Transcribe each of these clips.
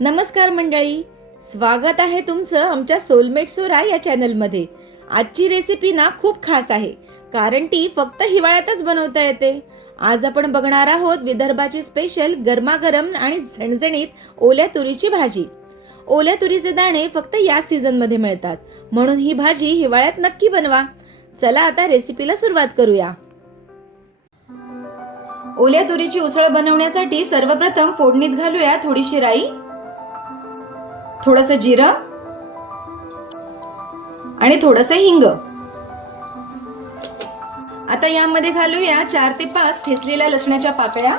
नमस्कार मंडळी, स्वागत आहे तुमचं आमच्या सोलमेट सोरा या चॅनलमध्ये। आजची रेसिपी ना खूप खास आहे, कारण ती फक्त हिवाळ्यातच बनवता येते। आज आपण बघणार आहोत विदर्भाची स्पेशल गरमागरम आणि झणझणीत ओल्या तुरीची भाजी। ओल्या तुरीचे दाणे फक्त या सीझनमध्ये मिळतात, म्हणून ही भाजी हिवाळ्यात नक्की बनवा। चला आता रेसिपीला सुरुवात करूया। ओल्या तुरीची उसळ बनवण्यासाठी सर्वप्रथम फोडणीत घालूया थोडीशी राई, थोडंसं जिरं आणि थोडंसं हिंग। आता यामध्ये घालूया 4 ते 5 ठेचलेल्या लसणाच्या पाकळ्या।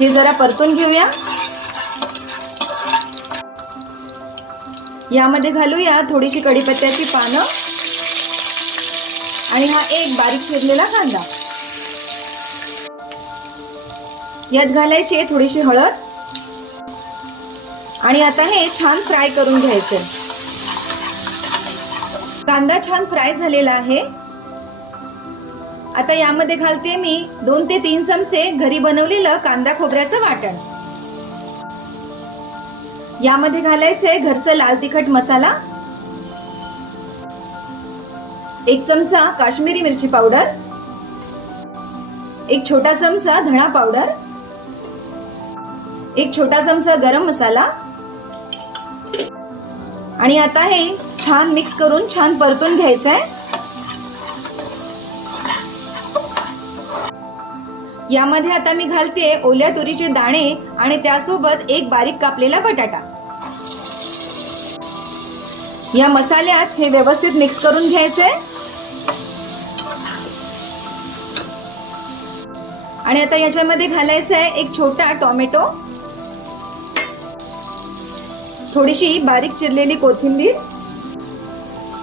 हे जरा परतून घेऊया। यामध्ये घालूया थोडीशी कढीपत्त्याची पानं आणि हा एक बारीक चिरलेला कांदा। यात घालायची थोडीशी हळद आणि आता हे छान फ्राय करून घ्यायचं। कांदा छान फ्राय झालेला आहे। आता यामध्ये घालते मी 2 ते 3 चमचे घरी बनवलेलं कांदा खोबऱ्याचं वाटण। यामध्ये घालायचे घरचं लाल तिखट मसाला, 1 चमचा काश्मीरी मिरची पावडर, 1 छोटा चमचा धणा पावडर, 1 छोटा चमचा गरम मसाला आणि आता हे छान मिक्स करून छान परतून घ्यायचंय। यामध्ये आता मी घालते ओल्या तुरीचे दाणे आणि त्यासोबत एक बारीक कापलेला बटाटा। या मसाल्यात हे व्यवस्थित मिक्स करून घ्यायचंय आणि आता याच्यामध्ये घालायचंय 1 छोटा टोमॅटो, थोडीशी बारीक चिरलेली कोथिंबीर,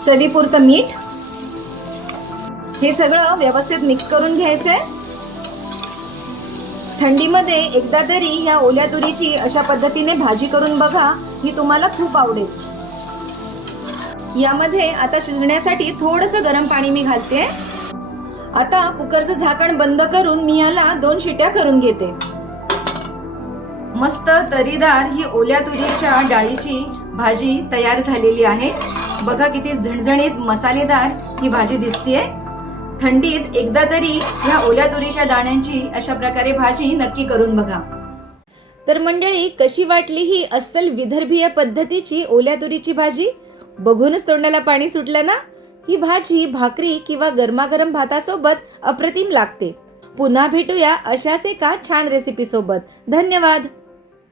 चवीपुरतं मीठ। हे सगळं व्यवस्थित मिक्स करून घ्यायचंय। थंडीमध्ये एकदा तरी या ओल्या तुरीची अशा पद्धतीने भाजी करून बघा, ही तुम्हाला खूप आवडेल। यामध्ये आता शिजण्यासाठी थोडंसं गरम पाणी मी घालते। आता कुकरचं झाकण बंद करून मी याला 2 शिट्या करून घेते। मस्त तरीदार ही ओल्या तुरीच्या डाळीची भाजी तयार झालेली आहे। बघा किती झणझणीत मसालेदार ही भाजी दिसतेय। थंडीत एकदा तरी या ओल्या तुरीच्या दाण्यांची अशा प्रकारे भाजी नक्की करून बघा। तर मंडळी, कशी वाटली ही अस्सल विदर्भीय पद्धतीची ओल्या तुरीची भाजी? बघूनच तोंडाला पाणी सुटलं ना? ही भाजी भाकरी किंवा गरमागरम भातासोबत अप्रतिम लागते। पुन्हा भेटूया अशाच एका छान रेसिपी सोबत। धन्यवाद।